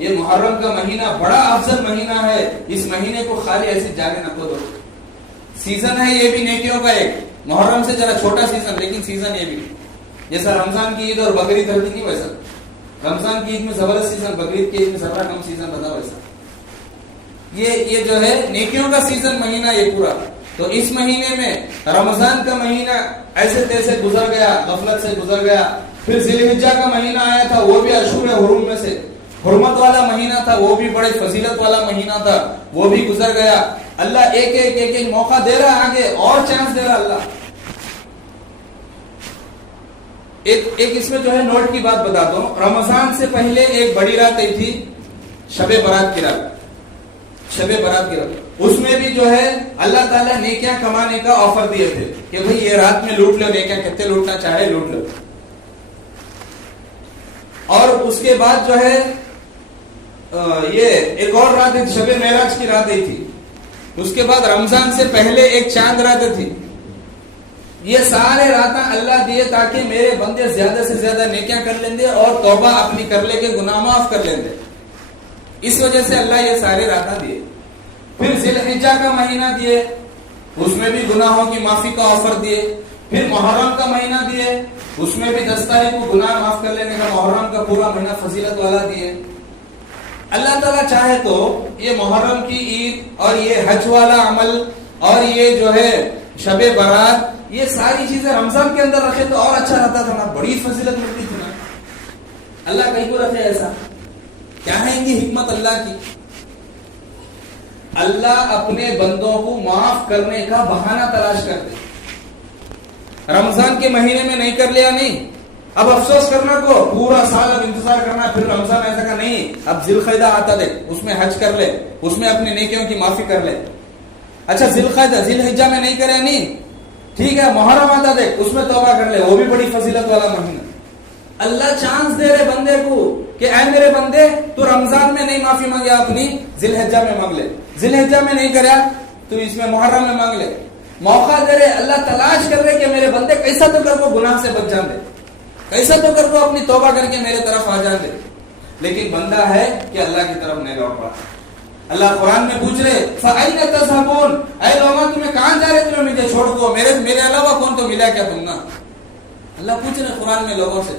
یہ محرم کا مہینہ بڑا افضل مہینہ ہے، اس مہینے کو خالی ایسے جانے نہ دو. سیزن ہے یہ بھی نیکیوں کا ایک، محرم سے ذرا چھوٹا سیزن لیکن سیزن یہ بھی، جیسا رمضان کی عید اور بقرعید ہوتی نہیں ویسا. رمضان کی عید میں زبردست سیزن، بقرعید کی عید میں ذرا کم سیزن بتا ویسا. یہ جو ہے نیکیوں کا سیزن مہینہ یہ پورا. تو اس مہینے میں رمضان کا مہینہ ایسے تیسے گزر گیا، غفلت سے گزر گیا. پھر ذی الحجہ کا مہینہ آیا تھا، وہ بھی اشہر حرم میں سے حرمت والا مہینہ تھا، وہ بھی بڑے فضیلت والا مہینہ تھا، وہ بھی گزر گیا. اللہ ایک موقع دے رہا، آگے اور چانس دے رہا اللہ. ایک اس میں جو ہے نوٹ کی بات بتا دوں. رمضان سے پہلے ایک بڑی رات آئی تھی، شب برات کی رات. شب برات کی رات، اس میں بھی جو ہے اللہ تعالیٰ نیکیاں کمانے کا آفر دیے تھے کہ بھئی یہ رات میں لوٹ لو، نیکیاں کتنے لوٹنا چاہے لوٹ لو. اور اس کے بعد جو ہے یہ ایک اور رات شب معراج کی رات آئی تھی. اس کے بعد رمضان سے پہلے ایک چاند رات تھی. یہ سارے راتاں اللہ دیے تاکہ میرے بندے زیادہ سے زیادہ نیکیاں کر لیں دے اور توبہ اپنی کر لے کے گناہ معاف کر لیں دے. اس وجہ سے اللہ یہ سارے راتاں دیے. پھر ذی الحجہ کا مہینہ دیے، اس میں بھی گناہوں کی معافی کا آفر دیے. پھر محرم کا مہینہ دیے، اس میں بھی 10 تاریخ کو گناہ معاف کر لینے کا محرم کا پورا مہینہ فضیلت والا دیے. اللہ تعالیٰ چاہے تو یہ محرم کی عید اور یہ حج والا عمل اور یہ جو ہے شب برات، یہ ساری چیزیں رمضان کے اندر رکھے تو اور اچھا رہتا تھا نا، بڑی فضیلت ملتی تھی نا. اللہ کہیں کو رکھے ایسا؟ کیا ہے ان کی حکمت اللہ کی؟ اللہ اپنے بندوں کو معاف کرنے کا بہانہ تلاش کرتے. رمضان کے مہینے میں نہیں کر لیا نہیں، اب افسوس کرنا کو پورا سال اب انتظار کرنا، پھر رمضان ایسا کا نہیں. اب ذی القعدہ آتا دیکھ، اس میں حج کر لے، اس میں اپنی نیکیوں کی معافی کر لے. اچھا ذی القعدہ ذی الحجہ میں نہیں کرے نہیں، ٹھیک ہے محرم آتا دیکھ، اس میں توبہ کر لے، وہ بھی بڑی فضیلت والا مہینہ. اللہ چانس دے رہے بندے کو کہ اے میرے بندے تو رمضان میں نہیں معافی مانگے، اپنی ذی الحجہ میں مانگ لے. ذی الحجہ میں نہیں کریا تو اس میں محرم میں مانگ لے. موقع دے رہے اللہ، تلاش کر رہے کہ میرے بندے کیسا تو کر کو گناہ سے بچ جان دے، کیسا تو کر کو اپنی توبہ کر کے میرے طرف آ جان دے. لیکن بندہ ہے کہ اللہ کی طرف نہیں لوٹ رہا. اللہ قرآن میں پوچھ رہے فَأَيْنَ تَذْهَبُونَ، اے لوگوں تمہیں کہاں جا رہے، تمہیں مجھے چھوڑ کو، میرے علاوہ کون تو ملا کیا تم نا. اللہ پوچھ رہے قرآن میں لوگوں سے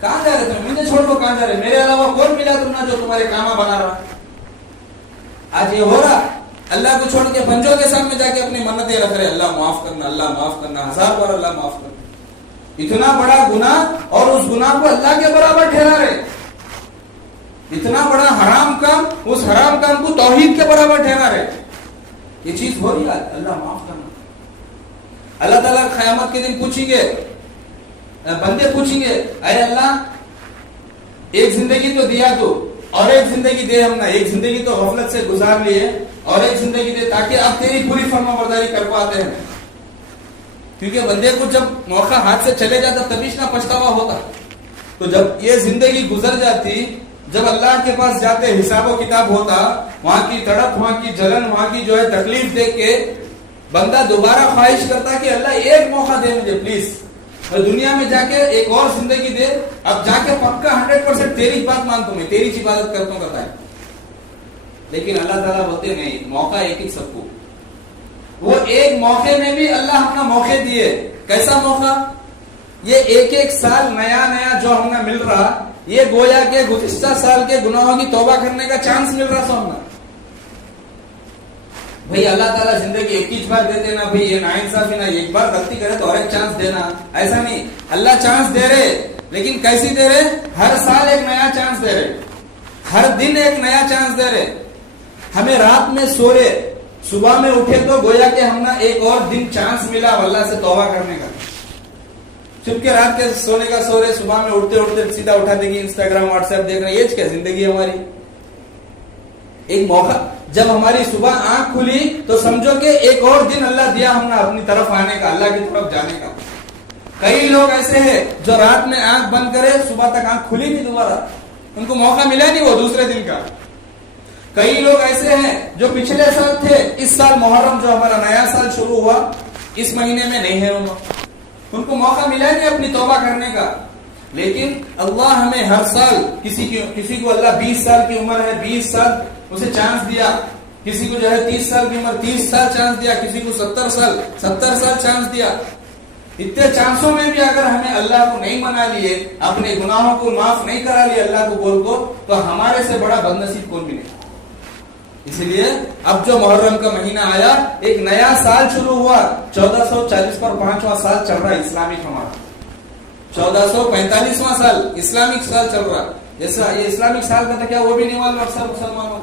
کہاں جا رہے تمہیں، مجھے چھوڑ کو کہاں جا رہے، میرے علاوہ کون ملا تم نا جو تمہارے کامہ بنا رہا. آج یہ ہو رہا، اللہ کو چھوڑ کے بنجوں کے سامنے جا کے اپنی منتیں رکھ رہے، اللہ معاف کرنا، اللہ معاف کرنا، 1000 بار اللہ معاف کرنا. اتنا بڑا گناہ اور اس گناہ کو اللہ کے برابر ٹھہرا رہے. اتنا بڑا حرام کام، اس حرام کام کو توحید کے برابر ٹھہرا رہے. یہ چیز ہو رہی ہے، اللہ معاف کرنا. اللہ تعالیٰ قیامت کے دن پوچھیں گے، بندے پوچھیں گے اے اللہ ایک زندگی تو دیا تو اور ایک زندگی دے ہم نے، ایک زندگی تو غفلت سے گزار لیے اور ایک زندگی دے تاکہ اب تیری پوری فرما برداری کر پاتے ہیں. کیونکہ بندے کو جب موقع ہاتھ سے چلے جاتا تبھی نہ پچھتاوا ہوتا. تو جب یہ زندگی گزر جاتی، جب اللہ کے پاس جاتے حساب و کتاب ہوتا، وہاں کی تڑپ، وہاں کی جلن، وہاں کی جو ہے تکلیف دیکھ کے بندہ دوبارہ خواہش کرتا کہ اللہ ایک موقع دے مجھے پلیز، اور دنیا میں جا کے ایک اور زندگی دے، اب جا کے پکا 100% تیری بات مانتا ہوں میں، تیری عبادت کرتا ہوں کرتا ہے. لیکن اللہ تعالیٰ بولتے نہیں، موقع ایک ہی سب کو. وہ ایک موقع میں بھی اللہ اپنا موقع دیے. کیسا موقع؟ یہ ایک سال نیا نیا جو ہمیں مل رہا، یہ گویا کے گزشتہ سال کے گناہوں کی توبہ کرنے کا چانس مل رہا سو ہمیں. بھئی اللہ تعالیٰ زندگی ایک ہی بار دیتے نا، بھئی یہ ناانصافی نہ، ایک بار غلطی کرے تو اور ایک چانس دینا، ایسا نہیں. اللہ چانس دے رہے، لیکن کیسی دے رہے؟ ہر سال ایک نیا چانس دے رہے، ہر دن ایک نیا چانس دے رہے. ہمیں رات میں سو رہے، صبح میں اٹھے تو گویا کہ ہم نے ایک اور دن چانس ملا اللہ سے توبہ کرنے کا. چپ کے رات کے سونے کا سو رہے، صبح میں اٹھتے اٹھتے سیدھا اٹھا دیں گے انسٹاگرام واٹس ایپ دیکھ رہے ہیں. یہ کیا زندگی ہے ہماری؟ ایک موقع جب ہماری صبح آنکھ کھلی تو سمجھو کہ ایک اور دن اللہ دیا ہم نے اپنی طرف آنے کا، اللہ کی طرف جانے کا. کئی لوگ ایسے ہیں جو رات میں آنکھ بند کرے صبح تک آنکھ کھلی نہیں دوبارہ، ان کو موقع ملا نہیں وہ دوسرے دن کا. کئی لوگ ایسے ہیں جو پچھلے سال تھے، اس سال محرم جو ہمارا نیا سال شروع ہوا اس مہینے میں نہیں ہے، ان کو موقع ملا نہیں اپنی توبہ کرنے کا. لیکن اللہ ہمیں ہر سال کسی کو اللہ 20 سال کی عمر ہے 20 سال اسے چانس دیا، کسی کو جو ہے 30 سال کی عمر 30 سال چانس دیا، کسی کو 70 سال چانس دیا. اتنے چانسوں میں بھی اگر ہمیں اللہ کو نہیں منا لیے، اپنے گناہوں کو معاف نہیں کرا لیے اللہ کو بول کو، تو ہمارے سے بڑا بد نصیب کون بھی نہیں. اسی لیے اب جو محرم کا مہینہ آیا، ایک نیا سال شروع ہوا. 1440 پر 5واں سال چل رہا ہے اسلامک، ہمارا 1445واں سال اسلامک سال چل رہا. جیسا یہ اسلامک سال کا تھا کیا وہ بھی نہیں معلوم اکثر مسلمانوں،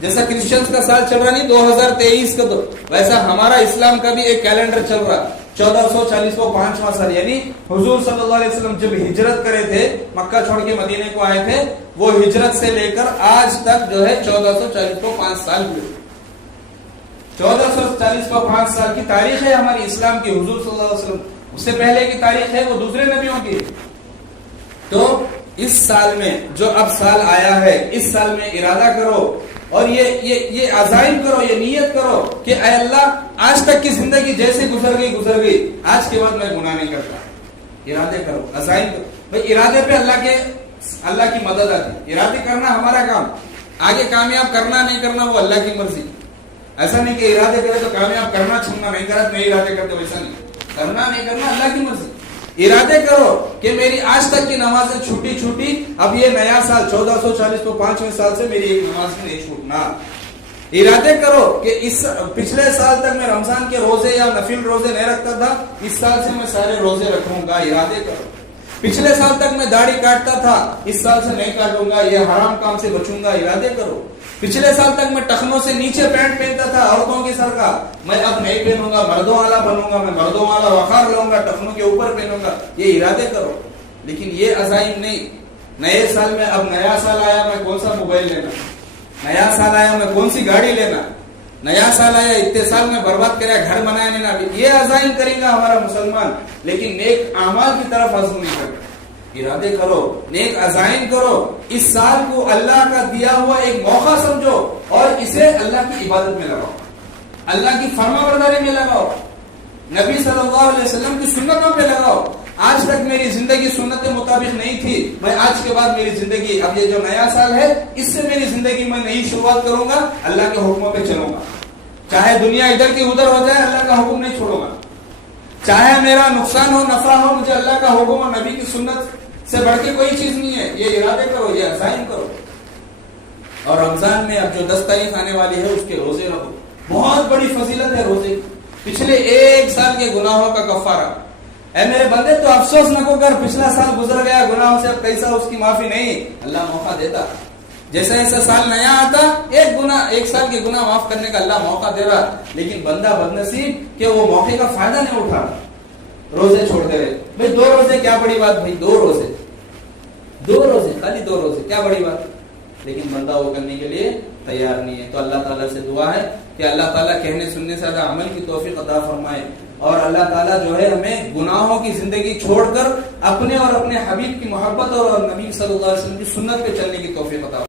جیسا کرسچنز کا سال چل رہا نہیں 2023 کا، تو ویسا ہمارا اسلام کا بھی ایک کیلنڈر چل رہا. 1440 کو 5واں سال، یعنی حضور صلی اللہ علیہ وسلم جب ہجرت کرے تھے، مکہ چھوڑ کے مدینے کو آئے تھے، وہ ہجرت سے لے کر آج تک جو ہے 1440 کو 5 سال ہوئے. 1440 کو 5 سال کی تاریخ ہے ہماری اسلام کی. حضور صلی اللہ علیہ وسلم اس سے پہلے کی تاریخ ہے وہ دوسرے نبیوں کی. تو اس سال میں جو اب سال آیا ہے، اس سال میں ارادہ کرو اور یہ عزائم کرو، یہ نیت کرو کہ اے اللہ آج تک کی زندگی جیسے گزر گئی، آج کے بعد میں گناہ نہیں کرتا. ارادے کرو، عزائم کرو. بھئی ارادے پہ اللہ کی مدد آتی. ارادے کرنا ہمارا کام، آگے کامیاب کرنا نہیں کرنا وہ اللہ کی مرضی. ایسا نہیں کہ ارادے کرے تو کامیاب کرنا چھوڑنا نہیں کرا، نہیں ارادے کرتے ویسا نہیں کرنا نہیں کرنا اللہ کی مرضی. ارادے کرو کہ میری آج تک کی نمازیں چھوٹی، اب یہ نیا سال 1440 کو 5ویں سال سے میری ایک نماز میں نہیں چھوٹنا. ارادے کرو کہ اس پچھلے سال تک میں رمضان کے روزے یا نفل روزے نہیں رکھتا تھا، اس سال سے میں سارے روزے رکھوں گا. ارادے کرو. پچھلے سال تک میں داڑھی کاٹتا تھا، اس سال سے نہیں کاٹوں گا، یہ حرام کام سے بچوں گا. ارادے کرو. پچھلے سال تک میں ٹخنوں سے نیچے پینٹ پہنتا تھا عورتوں کی سر کا، میں اب نہیں پہنوں گا، مردوں والا بنوں گا، میں مردوں والا وقار لوں گا، ٹخنوں کے اوپر پہنوں گا. یہ ارادے کرو. لیکن یہ عزائم نہیں. نئے سال میں اب نیا سال آیا میں کون سا موبائل لینا، نیا سال آیا میں کون سی گاڑی لینا، نیا سال آیا اتنے سال میں برباد کرے گھر بنایا لینا، یہ عزائم کرے گا ہمارا مسلمان. لیکن نیک اعمال کی طرف عزم نہیں کرتا. ارادے کرو، نیک عزائم کرو. اس سال کو اللہ کا دیا ہوا ایک موقع سمجھو اور اسے اللہ کی عبادت میں لگاؤ، اللہ کی فرما برداری میں لگاؤ، نبی صلی اللہ علیہ وسلم کی سنتوں پہ لگاؤ. آج تک میری زندگی سنت کے مطابق نہیں تھی، میں آج کے بعد میری زندگی، اب یہ جو نیا سال ہے اس سے میری زندگی میں نئی شروعات کروں گا، اللہ کے حکموں پہ چلوں گا. چاہے دنیا ادھر کی ادھر ہو جائے، اللہ کا حکم نہیں چھوڑوں گا. چاہے میرا نقصان ہو نفع ہو، مجھے اللہ کا حکم اور نبی کی سنت سے بڑھ کے کوئی چیز نہیں ہے. یہ ارادے کرو، یہ عزائم کرو. اور رمضان میں اب جو 10 تاریخ آنے والی ہے اس کے روزے رکھو. بہت بڑی فضیلت ہے روزے. پچھلے ایک سال کے گناہوں کا کفارہ. اے میرے بندے تو افسوس نہ کر، پچھلا سال گزر گیا گناہوں سے، اب کیسا اس کی معافی نہیں. اللہ موقع دیتا، جیسا ایسا سال نیا آتا ایک سال کے گناہ معاف کرنے کا اللہ موقع دے رہا. لیکن بندہ بدنصیب کہ وہ موقع کا فائدہ نہیں اٹھا، روزے چھوڑتے رہے. بھائی 2 روزے کیا بڑی بات، بھائی 2 روزے خالی 2 روزے کیا بڑی بات. لیکن بندہ وہ کرنے کے لیے تیار نہیں ہے. تو اللہ تعالیٰ سے دعا ہے کہ اللہ تعالیٰ کہنے سننے سے زیادہ عمل کی توفیق عطا فرمائے، اور اللہ تعالیٰ جو ہے ہمیں گناہوں کی زندگی چھوڑ کر اپنے اور اپنے حبیب کی محبت اور نبی صلی اللہ علیہ وسلم کی سنت پہ چلنے کی توفیق عطا